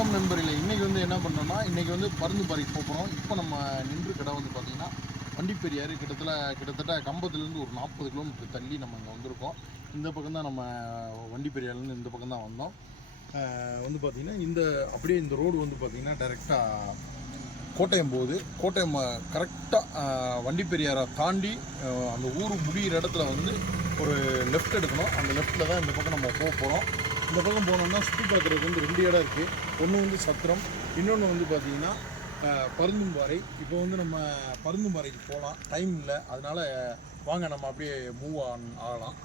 வணக்கம் நண்பர்களே இன்னைக்கு வந்து என்ன பண்ணோம்னா இன்னைக்கு வந்து பருந்து பாறைக்கு போகிறோம் இப்போ நம்ம நின்று கடை வந்து பார்த்தீங்கன்னா வண்டிப்பெரியார் கிட்டத்தட்ட கிட்டத்தட்ட கம்பத்துலேருந்து ஒரு நாற்பது கிலோமீட்டர் தள்ளி நம்ம இங்கே வந்திருக்கோம். இந்த பக்கம் தான் நம்ம வண்டிப்பெரியார்லேருந்து இந்த பக்கம் தான் வந்தோம். வந்து பார்த்தீங்கன்னா இந்த அப்படியே இந்த ரோடு வந்து பார்த்தீங்கன்னா டைரெக்டாக கோட்டயம் போகுது. கோட்டயம் கரெக்டாக வண்டிப்பெரியாரை தாண்டி அந்த ஊர் முடிகிற இடத்துல வந்து ஒரு லெஃப்ட் எடுக்கணும். அந்த லெஃப்ட்டில் தான் இந்த பக்கம் நம்ம போக போகிறோம் இந்த பக்கம் போனோம்னா சுற்றி பார்க்குறதுக்கு வந்து ரெண்டு இடம் இருக்குது ஒன்று வந்து சத்திரம் இன்னொன்று வந்து பார்த்தீங்கன்னா பருந்தும்பாறை. இப்போ வந்து நம்ம பருந்தும்பாறைக்கு போகலாம் டைம் இல்லை. அதனால் வாங்க நம்ம அப்படியே மூவ் ஆன் ஆகலாம்.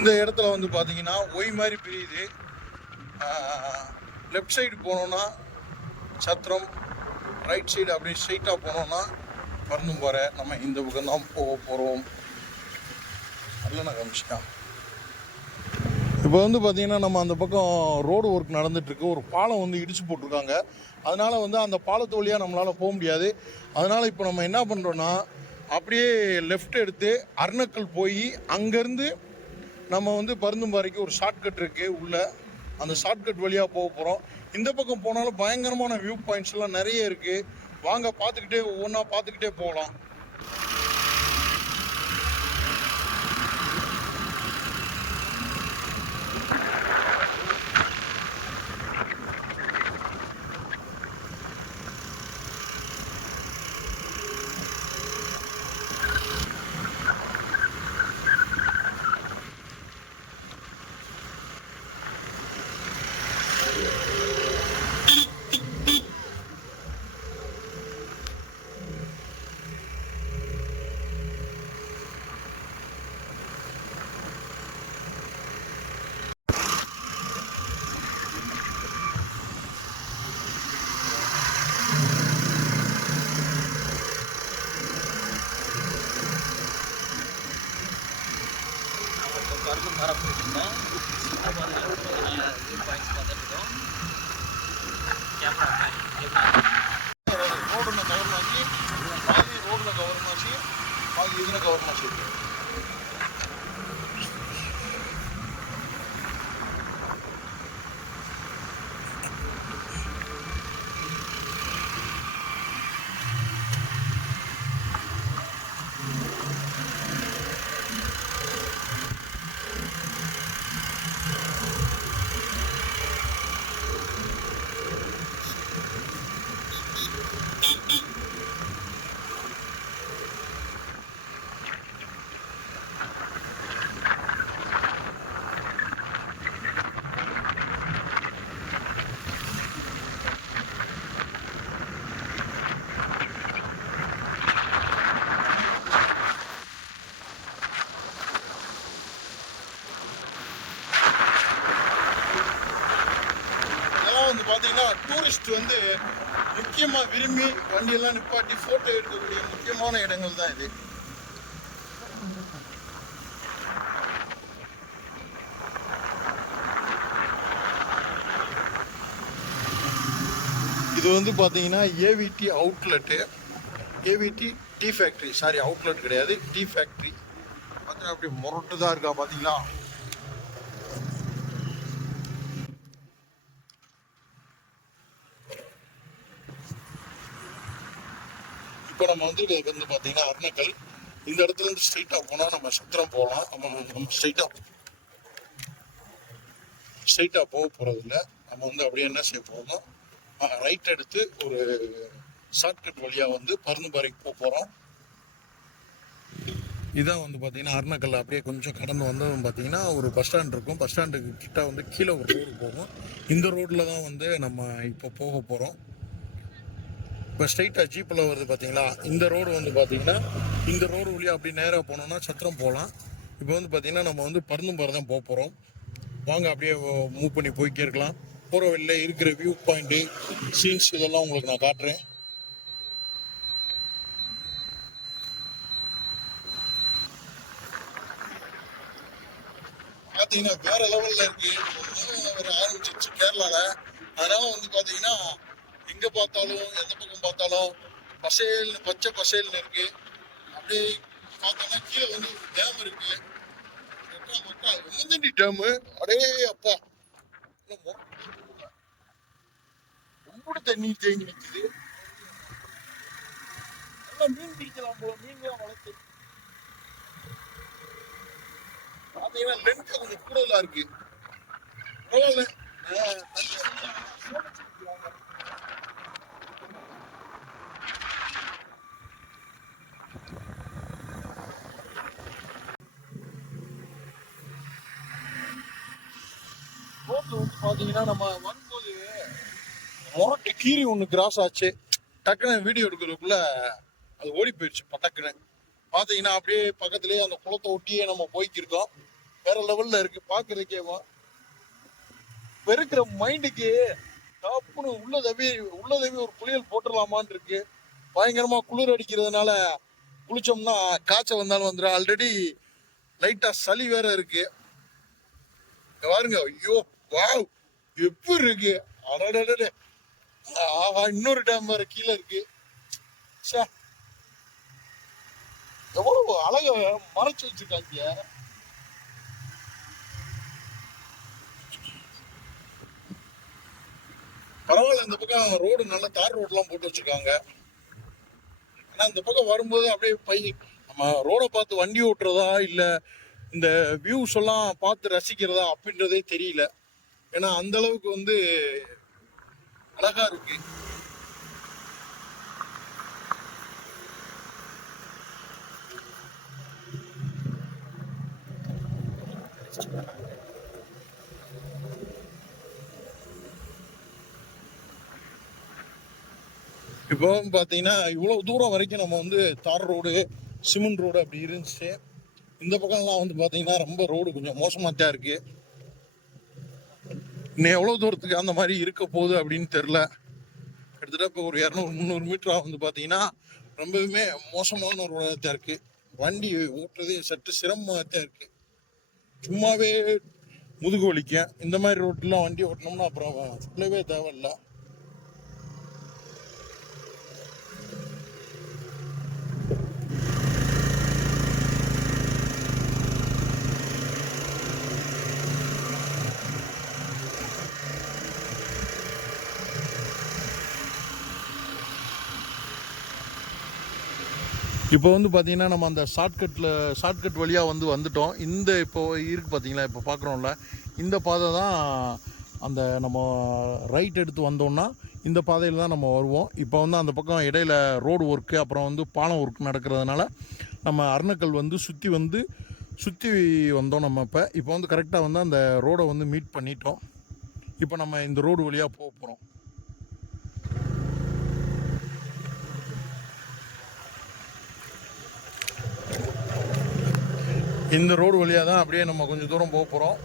இந்த இடத்துல வந்து பார்த்தீங்கன்னா ஒய் மாதிரி பிரியுது. லெஃப்ட் சைடு போனோன்னா சத்திரம் ரைட் சைடு அப்படியே ஸ்ட்ரைட்டாக போனோம்னா பறந்தும் போகிற நம்ம இந்த பக்கம் தான் போக போகிறோம் அதில் நான் காமிச்சிட்டேன் இப்போ வந்து பார்த்தீங்கன்னா நம்ம அந்த பக்கம் ரோடு ஒர்க் நடந்துட்டுருக்கு. ஒரு பாலம் வந்து இடிச்சு போட்டிருக்காங்க. அதனால் வந்து அந்த பாலத்து வழியாக நம்மளால் போக முடியாது. அதனால் இப்போ நம்ம என்ன பண்ணுறோன்னா அப்படியே லெஃப்ட் எடுத்து அருணக்கல் போய் அங்கேருந்து நம்ம வந்து பருந்தும்பாறைக்கு ஒரு ஷார்ட்கட் இருக்குது உள்ள. அந்த ஷார்ட்கட் வழியாக போக போகிறோம் இந்த பக்கம் போனாலும் பயங்கரமான வியூ பாயிண்ட்ஸ் எல்லாம் நிறைய இருக்குது வாங்க பார்த்துக்கிட்டே ஒவ்வொன்றா பார்த்துக்கிட்டே போகலாம். பருந்து மரம் போயிட்டுருக்கோம் வியூ பாயிண்ட்ஸ் கேமரா ரோடுல கவர்மாச்சு பாதி ரோட்ல கவர்மாச்சு பாதி இதில் கவர்மாச்சு இதெல்லாம் வந்து பார்த்தீங்கன்னா டூரிஸ்ட் வந்து முக்கியமாக விரும்பி வண்டியெல்லாம் நிப்பாட்டி ஃபோட்டோ எடுக்கக்கூடிய முக்கியமான இடங்கள் தான் இது. இது வந்து பார்த்தீங்கன்னா AVD outlet AVD tea factory sorry outlet கிடையாது. டீ ஃபேக்ட்ரி பார்த்தீங்கன்னா அப்படி முரட்டு தான் இருக்கா பார்த்தீங்களா இப்போ நம்ம வந்திருக்கிறது வந்து பார்த்தீங்கன்னா அருணக்கல் இந்த இடத்துல இருந்து ஸ்ட்ரைட்டாக போனால் நம்ம சத்திரம் போகலாம் நம்ம நம்ம ஸ்ட்ரைட்டாக ஸ்ட்ரைட்டாக போக போகிறது இல்லை நம்ம வந்து அப்படியே என்ன செய்ய போகிறோம் ரைட் எடுத்து ஒரு ஷார்ட்கட் வழியாக வந்து பருந்துபாறைக்கு போக போகிறோம் இதான் வந்து பார்த்தீங்கன்னா அருணக்கல் அப்படியே கொஞ்சம் கடந்து வந்ததும் பார்த்தீங்கன்னா ஒரு பஸ் ஸ்டாண்ட் இருக்கும். பஸ் ஸ்டாண்டுக்கு கிட்ட வந்து கீழே ஒரு ரோடு போகும். இந்த ரோட்டில் தான் வந்து நம்ம இப்போ போக போகிறோம் இப்போ ஸ்ட்ரைட்டாக ஜீப்பில் வருது பார்த்தீங்களா இந்த ரோடு வந்து பார்த்தீங்கன்னா இந்த ரோடு வழியாக அப்படி நேராக போனோம்னா சத்திரம் போகலாம். இப்போ வந்து பார்த்தீங்கன்னா நம்ம வந்து பருந்தும் தான் போக போகிறோம் வாங்க அப்படியே மூவ் பண்ணி போய்க்கே இருக்கலாம். போகிற வழியில் இருக்கிற வியூ பாயிண்ட்டு சீன்ஸ் இதெல்லாம் உங்களுக்கு நான் காட்டுறேன். பார்த்தீங்கன்னா வேற லெவலில் இருக்கு. ஒரு ஆரம்பிச்சிருச்சு கேரளாவில் அதனால வந்து பார்த்தீங்கன்னா எங்க பார்த்தாலும் எந்த பக்கம் பார்த்தாலும் பசேல்னு பச்சை பசேல்னு இருக்கு. அப்படியே பார்த்தோம்னா கீழே வந்து டேம் இருக்கு. உமந்தண்டி டேமு அடே அப்பா. என்னமோ. ரொம்ப தண்ணி தேங்கி நிற்குது நல்லா மீன் பிடிக்கலாம் போல. மீன்லாம் வளர்த்து. பாத்தீங்கன்னா லென்த் கொஞ்சம் கூடுதலா இருக்கு. பரவாயில்ல. பார்த்தீங்கன்னா நம்ம வரும்போது முரட்டு கீரி ஒன்று கிராஸ் ஆச்சு. டக்குன்னு வீடியோ எடுக்கிறதுக்குள்ள அது ஓடி போயிடுச்சு பட்டக்குன்னு பார்த்தீங்கன்னா அப்படியே பக்கத்துலேயே அந்த குளத்தை ஒட்டியே நம்ம போய்க்கிருக்கோம். வேற லெவலில் இருக்கு பாக்குறதுக்கேவா பெருக்கிற மைண்டுக்கு தப்புன்னு உள்ளதவி உள்ளதவி ஒரு புளியல் போட்டுடலாமான்னு இருக்கு. பயங்கரமாக குளிர் அடிக்கிறதுனால குளிச்சோம்னா காய்ச்சல் வந்தாலும் வந்துடும் ஆல்ரெடி லைட்டாக சளி வேற இருக்கு. பாருங்க ஐயோ வாவ் எப்படி இருக்கு? அடடடே ஆஹா இன்னொரு டேம் வேற கீழே இருக்கு. சே எவ்வளவு அழக மறைச்சு வச்சிருக்காங்க. பரவாயில்ல இந்த பக்கம் ரோடு நல்ல தார் ரோடெல்லாம் போட்டு வச்சிருக்காங்க. ஆனா இந்த பக்கம் வரும்போது அப்படியே பை நம்ம ரோடை பார்த்து வண்டி ஓட்டுறதா இல்ல இந்த வியூஸ் எல்லாம் பார்த்து ரசிக்கிறதா அப்படின்றதே தெரியல. ஏன்னா அந்த அளவுக்கு வந்து அழகா இருக்கு. இப்போ பார்த்தீங்கன்னா இவ்வளோ தூரம் வரைக்கும் நம்ம வந்து தார் ரோடு சிமெண்ட் ரோடு அப்படி இருந்துச்சு. இந்த பக்கம்லாம் வந்து பார்த்தீங்கன்னா ரொம்ப ரோடு கொஞ்சம் மோசமாக தான் இருக்குது இன்னும் எவ்வளோ தூரத்துக்கு அந்த மாதிரி இருக்க போகுது அப்படின்னு தெரில கிட்டத்தட்ட இப்போ ஒரு இரநூறு முந்நூறு மீட்டராக வந்து பார்த்தீங்கன்னா ரொம்பவுமே மோசமான ஒரு ரோடாக தான் இருக்கு. வண்டி ஓட்டுறதே சற்று சிரமமாக தான் இருக்கு. சும்மாவே முதுகு வலிக்கும். இந்த மாதிரி ரோட்லாம் வண்டி ஓட்டினோம்னா அப்புறம் சொல்லவே தேவையில்லை. இப்போ வந்து பார்த்தீங்கன்னா நம்ம அந்த ஷார்ட்கட்டில் ஷார்ட்கட் வழியாக வந்து வந்துட்டோம். இந்த இப்போ இருக்கு பார்த்தீங்களா இப்போ பார்க்குறோம்ல இந்த பாதை தான் அந்த நம்ம ரைட் எடுத்து வந்தோம்னா இந்த பாதையில் தான் நம்ம வருவோம். இப்போ வந்து அந்த பக்கம் இடையில ரோடு ஒர்க்கு அப்புறம் வந்து பாலம் ஒர்க் நடக்கிறதுனால நம்ம அருணக்கல் வந்து சுற்றி வந்து சுற்றி வந்தோம் நம்ம இப்போ. இப்போ வந்து கரெக்டாக வந்து அந்த ரோடை வந்து மீட் பண்ணிட்டோம். இப்போ நம்ம இந்த ரோடு வழியாக போக போகிறோம் இந்த ரோடு வழியாக தான் அப்படியே நம்ம கொஞ்சம் தூரம் போக போகிறோம்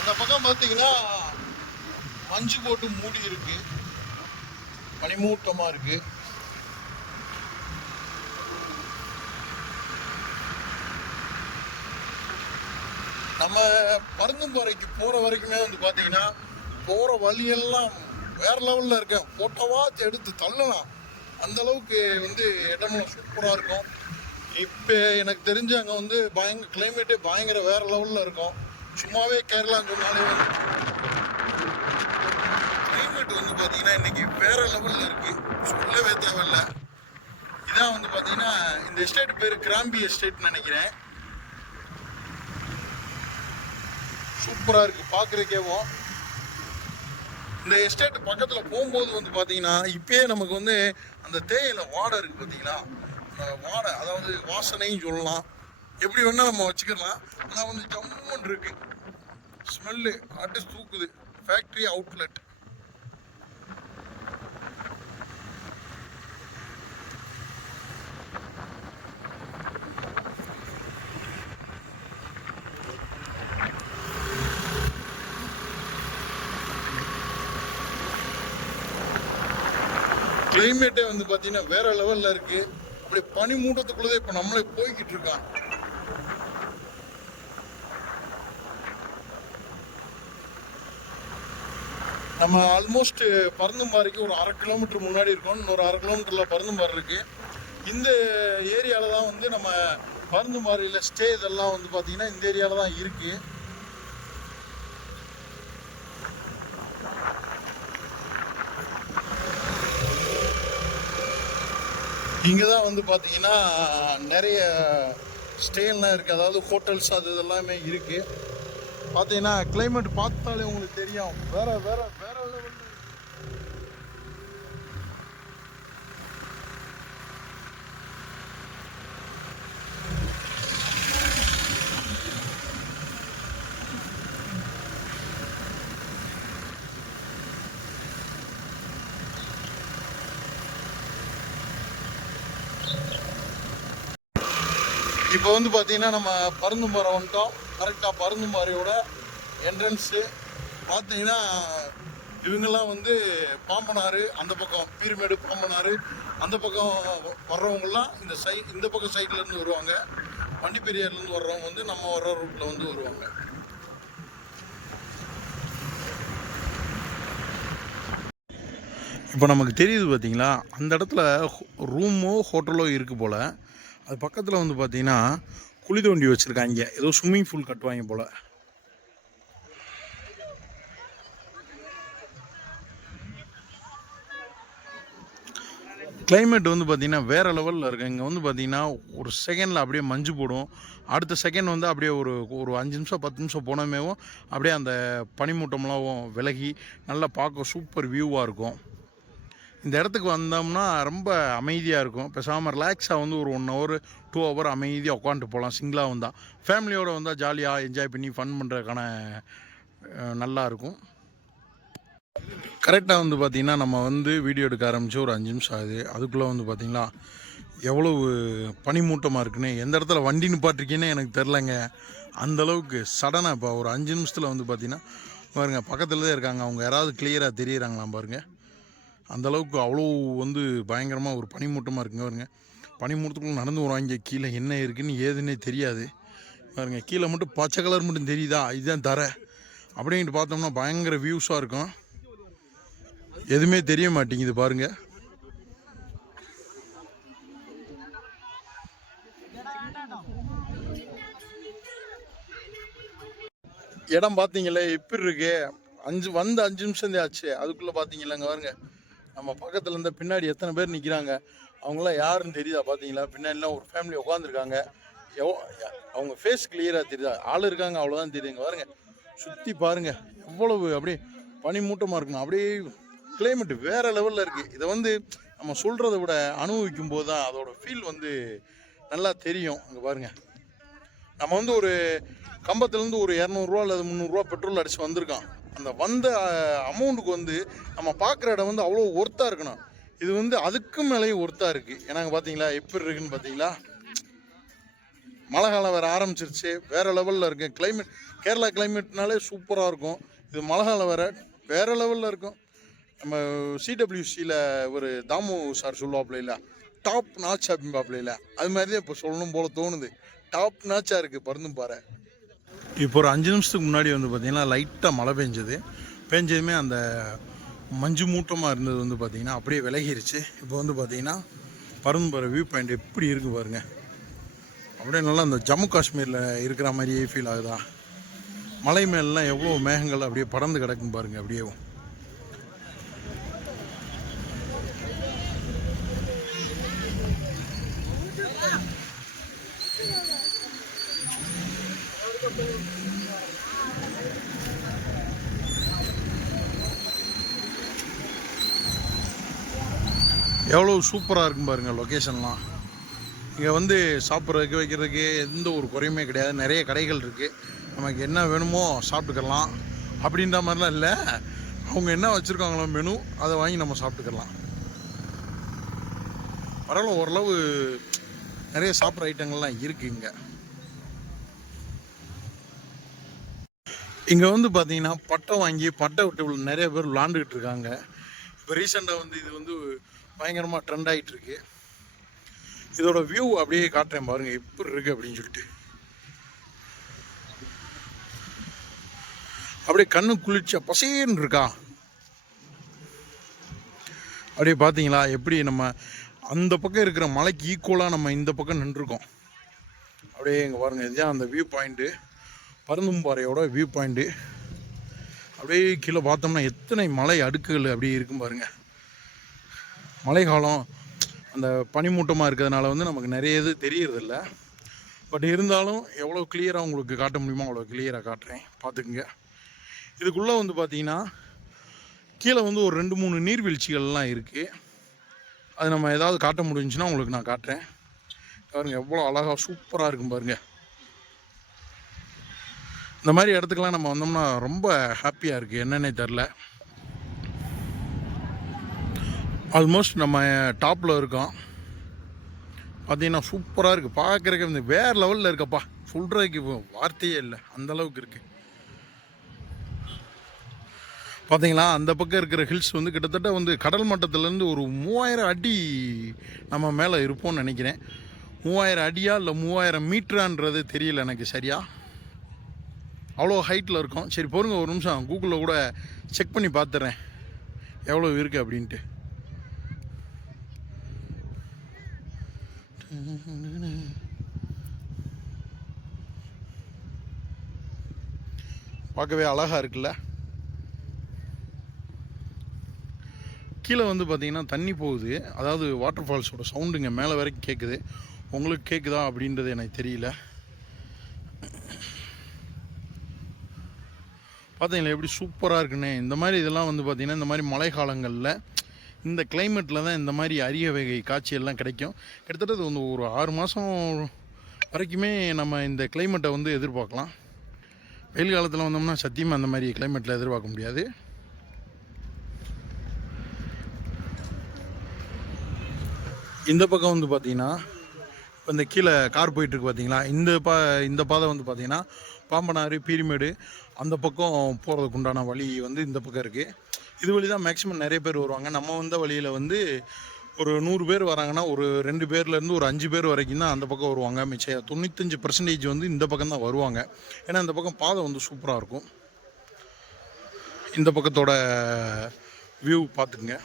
அந்த பக்கம் பார்த்தீங்கன்னா மஞ்சு போட்டு மூடி இருக்கு. பனிமூட்டமாக இருக்கு. நம்ம பருந்தும்பாறைக்கு போகிற வரைக்குமே வந்து பார்த்தீங்கன்னா போகிற வழியெல்லாம் வேற லெவலில் இருக்கேன் ஃபோட்டோவாச்சு எடுத்து தள்ளலாம். அந்த அளவுக்கு வந்து இடமெல்லாம் சூப்பராக இருக்கும். இப்போ எனக்கு தெரிஞ்சு அங்கே வந்து பயங்கர கிளைமேட்டே பயங்கர வேற லெவலில் இருக்கும். சும்மாவே கேரளான்னு சொன்னாலே வந்து. கிளைமேட் வந்து பார்த்தீங்கன்னா இன்னைக்கு வேற லெவலில் இருக்கு. சொல்லவே தேவையில்ல. இதான் வந்து பார்த்தீங்கன்னா இந்த எஸ்டேட் பேர் கிராம்பி எஸ்டேட்னு நினைக்கிறேன். சூப்பராக இருக்கு. பார்க்குறக்கேவும் இந்த எஸ்டேட் பக்கத்தில் போகும்போது வந்து பார்த்தீங்கன்னா இப்பயே நமக்கு வந்து அந்த தேயிலை வாடை இருக்குது பார்த்தீங்களா அந்த வாடை அதாவது வாசனையும் சொல்லலாம். எப்படி வேணால் நம்ம வச்சுக்கலாம். ஆனால் வந்து ஜம்முன்னு இருக்கு. ஸ்மெல்லு அட்டு தூக்குது. ஃபேக்ட்ரி அவுட்லெட் கிளைமேட்டே வந்து பார்த்தீங்கன்னா வேற லெவலில் இருக்கு. அப்படி பனி மூட்டத்துக்குள்ளதே இப்போ நம்மளே போய்கிட்டு இருக்கான் நம்ம ஆல்மோஸ்ட் பருந்தம்பாறைக்கு ஒரு அரை கிலோமீட்டர் முன்னாடி இருக்கோம். இன்னொரு அரை கிலோமீட்டரில் பருந்தம்பாறை இருக்குது இந்த ஏரியாவில் தான் வந்து நம்ம பருந்தம்பாறையில் ஸ்டே இதெல்லாம் வந்து பார்த்திங்கன்னா இந்த ஏரியாவில் தான் இருக்குது இங்கே தான் வந்து பார்த்திங்கன்னா நிறைய ஸ்டேலாம் இருக்குது அதாவது ஹோட்டல்ஸ் அது இதெல்லாமே இருக்குது பார்த்தீங்கன்னா கிளைமேட் பார்த்தாலே உங்களுக்கு தெரியும். வேறு வேறு வேற லெவலில் இப்போ வந்து பார்த்தீங்கன்னா நம்ம பருந்தும்பாறை வந்துட்டோம். கரெக்டாக பருந்தும்பாறையோட என்ட்ரன்ஸு பார்த்தீங்கன்னா இவங்கெல்லாம் வந்து பாம்பனாறு அந்த பக்கம் பீர்மேடு பாம்பனாறு அந்த பக்கம் வர்றவங்கெல்லாம் இந்த சை இந்த பக்கம் சைட்லேருந்து வருவாங்க. வண்டிப்பெரியார்லேருந்து வர்றவங்க வந்து நம்ம வர்ற ரூட்டில் வந்து வருவாங்க. இப்போ நமக்கு தெரியுது பார்த்தீங்களா? அந்த இடத்துல ரூமோ ஹோட்டலோ இருக்குது போல். அது பக்கத்தில் வந்து பார்த்தீங்கன்னா குழி தோண்டி வச்சுருக்காங்க. ஏதோ ஸ்விம்மிங் பூல் கட்டுவாங்க போல். கிளைமேட் வந்து பார்த்திங்கன்னா வேறு லெவலில் இருக்குது இங்கே வந்து பார்த்திங்கன்னா ஒரு செகண்டில் அப்படியே மஞ்சு போடும். அடுத்த செகண்ட் வந்து அப்படியே ஒரு ஒரு அஞ்சு நிமிஷம் பத்து நிமிஷம் போனமேவும் அப்படியே அந்த பனிமூட்டம்லாம் விலகி நல்லா பார்க்க சூப்பர் வியூவாக இருக்கும். இந்த இடத்துக்கு வந்தோம்னா ரொம்ப அமைதியாக இருக்கும். பேசாமல் ரிலாக்ஸாக வந்து ஒரு ஒன் ஹவர் டூ ஹவர் அமைதியாக உட்காந்துட்டு போகலாம் சிங்கிளாக வந்தால் ஃபேமிலியோடு வந்தால் ஜாலியாக என்ஜாய் பண்ணி ஃபன் பண்ணுறதுக்கான நல்லாயிருக்கும் கரெக்டாக வந்து பார்த்திங்கன்னா நம்ம வந்து வீடியோ எடுக்க ஆரம்பித்து ஒரு அஞ்சு நிமிஷம் ஆகுது. அதுக்குள்ளே வந்து பார்த்திங்களா எவ்வளவு பனிமூட்டமாக இருக்குன்னு எந்த இடத்துல வண்டி நிப்பாட்டிருக்கேன்னு எனக்கு தெரிலங்க அந்தளவுக்கு சடனாக இப்போ ஒரு அஞ்சு நிமிஷத்தில் வந்து பார்த்திங்கன்னா பாருங்கள் பக்கத்தில் தான் இருக்காங்க. அவங்க யாராவது கிளியராக தெரியுறாங்களாம் பாருங்கள் அந்தளவுக்கு அவ்வளோ வந்து பயங்கரமாக ஒரு பனிமூட்டமாக இருக்குங்க பாருங்க. பனிமூட்டத்துக்குள்ள நடந்து வருவாங்க கீழே என்ன இருக்குன்னு ஏதுன்னே தெரியாது. பாருங்க கீழே மட்டும் பச்சை கலர் மட்டும் தெரியுதா? இதுதான் தர. அப்படின்ட்டு பார்த்தோம்னா பயங்கர வியூஸாக இருக்கும். எதுவுமே தெரிய மாட்டேங்குது பாருங்க. இடம் பார்த்தீங்களே எப்படி இருக்கு. அஞ்சு வந்து அஞ்சு நிமிஷம் தான் ஆச்சு. அதுக்குள்ளே பார்த்தீங்களாங்க பாருங்க. நம்ம பக்கத்தில் இருந்த பின்னாடி எத்தனை பேர் நிற்கிறாங்க அவங்களாம் யாருன்னு தெரியுதா பார்த்தீங்களா பின்னாடிலாம் ஒரு ஃபேமிலி உட்காந்துருக்காங்க எவ் அவங்க ஃபேஸ் கிளியராக தெரியுதா? ஆள் இருக்காங்க அவ்வளோதான் தெரியுங்க பாருங்க. சுற்றி பாருங்க. எவ்வளவு அப்படியே பனிமூட்டமாக இருக்கணும் அப்படியே கிளைமேட் வேற லெவலில் இருக்குது இதை வந்து நம்ம சொல்கிறத விட அனுபவிக்கும் போது தான் அதோட ஃபீல் வந்து நல்லா தெரியும். அங்கே பாருங்கள் நம்ம வந்து ஒரு கம்பத்துலேருந்து ஒரு இரநூறுவா அல்லது முந்நூறுரூவா பெட்ரோல் அடிச்சு வந்திருக்கோம் அந்த வந்த அமௌண்ட்டுக்கு வந்து நம்ம பார்க்குற இடம் வந்து அவ்வளோ ஒர்த்தாக இருக்கணும். இது வந்து அதுக்கும் மேலேயும் ஒர்த்தாக இருக்குது ஏன்னாங்க பார்த்தீங்களா எப்படி இருக்குன்னு பார்த்தீங்களா மழை காலம் வேறு ஆரம்பிச்சிருச்சு. வேறு லெவலில் இருக்குது கிளைமேட் கேரளா கிளைமேட்னாலே சூப்பராக இருக்கும். இது மழை காலம் வேறு வேறு லெவலில் இருக்கும். நம்ம சிடபிள்யூசியில் ஒரு தாமு சார் சொல்லுவாப்புல இல்லை டாப் நாச் அப்படிம்பாப்புல இல்லை அது மாதிரி தான் இப்போ சொல்லணும் போல தோணுது. டாப் நாச்சாக இருக்குது பருந்தும் பாறை இப்போ ஒரு அஞ்சு நிமிஷத்துக்கு முன்னாடி வந்து பார்த்தீங்கன்னா லைட்டாக மழை பெஞ்சது. பெஞ்சதுமே அந்த மஞ்சு மூட்டமாக இருந்தது வந்து பார்த்திங்கன்னா அப்படியே விலகிருச்சு. இப்போ வந்து பார்த்திங்கன்னா பரம்பரை வியூ பாயிண்ட் எப்படி இருக்குது பாருங்கள் அப்படியே நல்லா இந்த ஜம்மு காஷ்மீரில் இருக்கிற மாதிரியே ஃபீல் ஆகுதா? மலை மேலெலாம் எவ்வளோ மேகங்கள் அப்படியே பறந்து கிடக்கும் பாருங்கள் அப்படியே. எவ்வளோ சூப்பராக இருக்கும் பாருங்கள் லொக்கேஷன்லாம் இங்கே வந்து சாப்பிட்றதுக்கு வைக்கிறதுக்கு எந்த ஒரு குறையுமே கிடையாது. நிறைய கடைகள் இருக்குது நமக்கு என்ன வேணுமோ சாப்பிட்டுக்கலாம். அப்படின்ற மாதிரிலாம் இல்லை. அவங்க என்ன வச்சுருக்காங்களோ மெனு அதை வாங்கி நம்ம சாப்பிட்டுக்கலாம். பரவாயில்ல ஓரளவு நிறைய சாப்பிட்ற ஐட்டங்கள்லாம் இருக்குது இங்கே. இங்கே வந்து பார்த்தீங்கன்னா பட்டம் வாங்கி பட்டை விட்டு நிறைய பேர் விளாண்டுக்கிட்டு இருக்காங்க. இப்போ ரீசெண்டாக வந்து இது வந்து பயங்கரமாக ட்ரெண்ட் ஆகிட்டு இருக்கு இதோட வியூ அப்படியே காட்டுறேன் பாருங்கள் எப்படி இருக்குது அப்படின்னு சொல்லிட்டு. அப்படியே கண்ணு குளிர்ச்சா பசேன்னு இருக்கா? அப்படியே பார்த்தீங்களா எப்படி நம்ம அந்த பக்கம் இருக்கிற மலைக்கு ஈக்குவலாக நம்ம இந்த பக்கம் நின்றுருக்கோம். அப்படியே இங்கே பாருங்கள் இதுதான் அந்த வியூ பாயிண்ட்டு பருந்தும்பாறையோட வியூ பாயிண்ட்டு அப்படியே கீழே பார்த்தோம்னா எத்தனை மலை அடுக்குகள் அப்படியே இருக்கும் பாருங்கள் மழை காலம் அந்த பனிமூட்டமாக இருக்கிறதுனால வந்து நமக்கு நிறைய இது தெரியறதில்ல. பட் இருந்தாலும் எவ்வளோ கிளியராக உங்களுக்கு காட்ட முடியுமோ அவ்வளோ கிளியராக காட்டுறேன். பார்த்துக்குங்க. இதுக்குள்ளே வந்து பார்த்தீங்கன்னா கீழே வந்து ஒரு ரெண்டு மூணு நீர்வீழ்ச்சிகள்லாம் இருக்குது அது நம்ம ஏதாவது காட்ட முடிஞ்சுன்னா உங்களுக்கு நான் காட்டுறேன். பாருங்கள் எவ்வளோ அழகாக சூப்பராக இருக்கும் பாருங்கள் இந்த மாதிரி இடத்துக்குலாம் நம்ம வந்தோம்னா ரொம்ப ஹாப்பியாக இருக்குது என்னென்னே தெரில. ஆல்மோஸ்ட் நம்ம டாப்பில் இருக்கோம். பார்த்தீங்கன்னா சூப்பராக இருக்குது பார்க்குறக்கு வந்து வேறு லெவலில் இருக்கப்பா. சொல்கிறதுக்கு இப்போ வார்த்தையே இல்லை. அந்தளவுக்கு இருக்குது பார்த்தீங்களா அந்த பக்கம் இருக்கிற ஹில்ஸ் வந்து கிட்டத்தட்ட வந்து கடல் மட்டத்துலேருந்து ஒரு மூவாயிரம் அடி நம்ம மேலே இருப்போம்னு நினைக்கிறேன். மூவாயிரம் அடியா இல்லை மூவாயிரம் மீட்டரான்றது தெரியல எனக்கு சரியா? அவ்வளோ ஹைட்டில் இருக்கும். சரி பொறுங்க ஒரு நிமிஷம். கூகுளில் கூட செக் பண்ணி பார்த்துறேன் எவ்வளோ இருக்குது அப்படின்ட்டு. பார்க்கவே அழகாக இருக்குல்ல? கீழே வந்து பார்த்தீங்கன்னா தண்ணி போகுது. அதாவது வாட்டர் ஃபால்ஸோட சவுண்டுங்க மேலே வரைக்கும் கேட்குது உங்களுக்கு கேட்குதா அப்படின்றது எனக்கு தெரியல. பார்த்தீங்களா எப்படி சூப்பராக இருக்குண்ணே இந்த மாதிரி இதெல்லாம் வந்து பார்த்திங்கன்னா இந்த மாதிரி மழை காலங்களில் இந்த கிளைமேட்டில் தான் இந்த மாதிரி அரிய வகை காட்சியெல்லாம் கிடைக்கும். கிட்டத்தட்ட வந்து ஒரு ஆறு மாதம் வரைக்குமே நம்ம இந்த கிளைமேட்டை வந்து எதிர்பார்க்கலாம். வெயில் காலத்தில் வந்தோம்னா சத்தியமாக அந்த மாதிரி கிளைமேட்டில் எதிர்பார்க்க முடியாது. இந்த பக்கம் வந்து பார்த்தீங்கன்னா இப்போ இந்த கீழே கார் போயிட்டுருக்கு பார்த்தீங்களா இந்த பா இந்த பாதை வந்து பார்த்திங்கன்னா பாம்பனாறு பீரிமேடு அந்த பக்கம் போகிறதுக்கு உண்டான வழி வந்து இந்த பக்கம் இருக்குது இது வழி தான் மேக்ஸிமம் நிறைய பேர் வருவாங்க. நம்ம வந்த வழியில் வந்து ஒரு நூறு பேர் வராங்கன்னா ஒரு ரெண்டு பேர்லேருந்து ஒரு அஞ்சு பேர் வரைக்கும் தான் அந்த பக்கம் வருவாங்க. மிச்சம் தொண்ணூத்தஞ்சு பர்சன்டேஜ் வந்து இந்த பக்கம் தான் வருவாங்க. ஏன்னா இந்த பக்கம் பாதை வந்து சூப்பராக இருக்கும். இந்த பக்கத்தோட வியூ பார்த்துக்குங்க.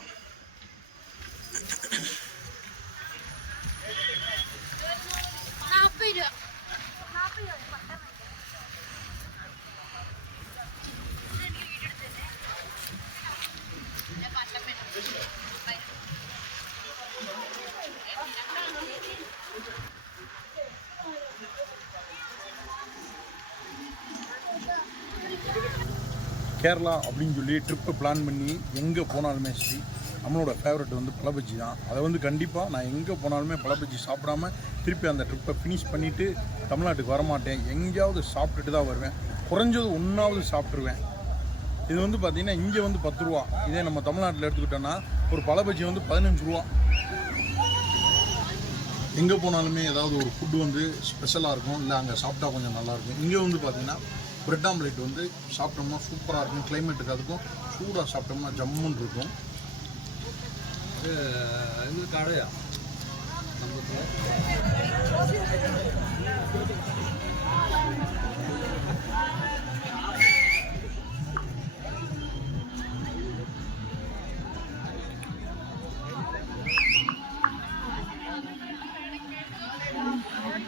கேரளா அப்படின்னு சொல்லி ட்ரிப்பு பிளான் பண்ணி எங்கே போனாலுமே சரி நம்மளோட ஃபேவரட் வந்து பழபஜ்ஜி தான். அதை வந்து கண்டிப்பாக நான் எங்கே போனாலுமே பழபஜ்ஜி சாப்பிடாம திருப்பி அந்த ட்ரிப்பை ஃபினிஷ் பண்ணிவிட்டு தமிழ்நாட்டுக்கு வரமாட்டேன். எங்கேயாவது சாப்பிட்டுட்டு தான் வருவேன். குறைஞ்சது ஒன்றாவது சாப்பிட்ருவேன் இது வந்து பார்த்திங்கன்னா இங்கே வந்து பத்து ரூபா. இதே நம்ம தமிழ்நாட்டில் எடுத்துக்கிட்டோன்னா ஒரு பழபஜ்ஜி வந்து பதினஞ்சு ரூபா. எங்கே போனாலுமே ஏதாவது ஒரு ஃபுட்டு வந்து ஸ்பெஷலாக இருக்கும். இல்லை அங்கே சாப்பிட்டா கொஞ்சம் நல்லாயிருக்கும் இங்கே வந்து பார்த்திங்கன்னா பிரெட் ஆம்லேட் வந்து சாப்பிட்டோம்னா சூப்பராக இருக்கும். கிளைமேட்டுக்கு அதுக்கும் சூடாக சாப்பிட்டோம்னா ஜம்முன்னு இருக்கும். இது கடையா?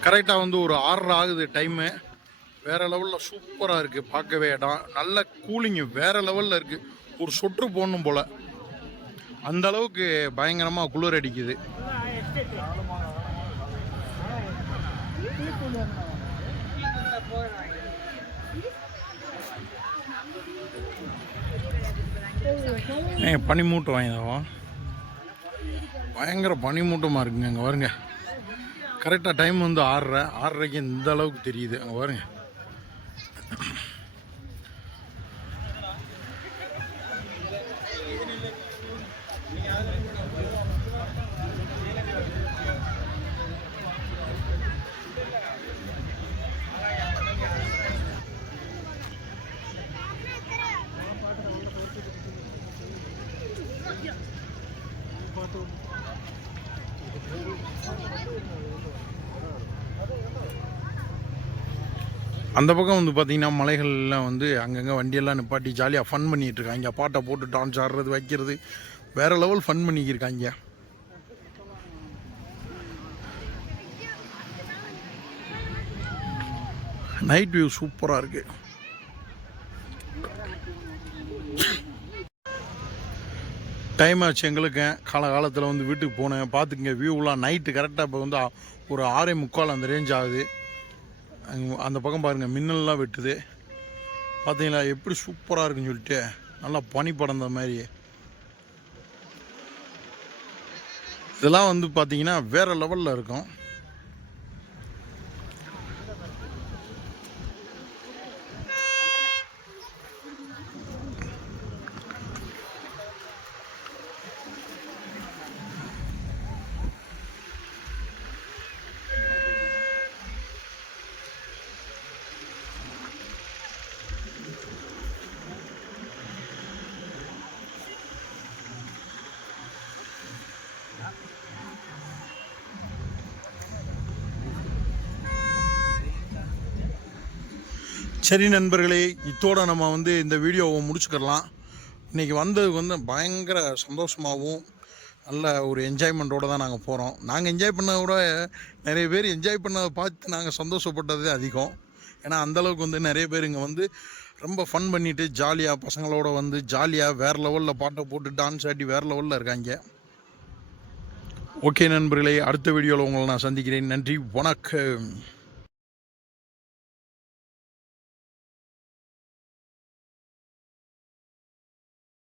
கரெக்டாக வந்து ஒரு ஆறரை ஆகுது டைமு வேறு லெவலில் சூப்பராக இருக்குது பார்க்கவே இடம் நல்ல கூலிங்கு வேறு லெவலில் இருக்குது ஒரு சொற்று போடணும் போல். அந்த அளவுக்கு பயங்கரமாக குளிர் அடிக்குது. ஏ பனிமூட்டம் வாங்கிதாவா? பயங்கர பனிமூட்டமாக இருக்குங்க அங்கே வருங்க கரெக்டாக டைம் வந்து ஆறரை ஆறரைக்கு இந்த அளவுக்கு தெரியுது. அங்கே வருங்க அந்த பக்கம் வந்து பார்த்தீங்கன்னா மலைகள்லாம் வந்து அங்கங்கே வண்டியெல்லாம் நிப்பாட்டி ஜாலியாக ஃபன் பண்ணிகிட்டு இருக்காங்க பாட்டை போட்டு டான்ஸ் ஆடுறது வைக்கிறது வேறு லெவல் ஃபன் பண்ணிக்கிருக்காங்க. நைட் வியூ சூப்பராக இருக்குது டைம் ஆச்சு எங்களுக்கு. காலகாலத்தில் வந்து வீட்டுக்கு போனேன். பார்த்துக்குங்க வியூலாம் நைட்டு கரெக்டாக இப்போ வந்து ஒரு ஆறே முக்கால் அந்த ரேஞ்ச் ஆகுது. அந்த பக்கம் பாருங்கள் மின்னல்லாம் வெட்டுது. பார்த்தீங்களா எப்படி சூப்பராக இருக்குன்னு சொல்லிட்டு நல்லா பனி படந்த மாதிரி. இதெல்லாம் வந்து பார்த்தீங்கன்னா வேறு லெவலில் இருக்கும். சரி நண்பர்களே இத்தோட நம்ம வந்து இந்த வீடியோவை முடிச்சுக்கலாம் இன்றைக்கி வந்ததுக்கு வந்து பயங்கர சந்தோஷமாகவும் நல்ல ஒரு என்ஜாய்மெண்ட்டோடு தான் நாங்கள் போகிறோம் நாங்கள் என்ஜாய் பண்ணதை விட நிறைய பேர் என்ஜாய் பண்ணதை பார்த்து நாங்கள் சந்தோஷப்பட்டது அதிகம். ஏன்னா அந்தளவுக்கு வந்து நிறைய பேர் இங்கே வந்து ரொம்ப ஃபன் பண்ணிவிட்டு ஜாலியாக பசங்களோட வந்து ஜாலியாக வேறு லெவலில் பாட்டை போட்டு டான்ஸ் ஆடி வேறு லெவலில் இருக்காங்க. ஓகே நண்பர்களே அடுத்த வீடியோவில் உங்களை நான் சந்திக்கிறேன். நன்றி வணக்கம்.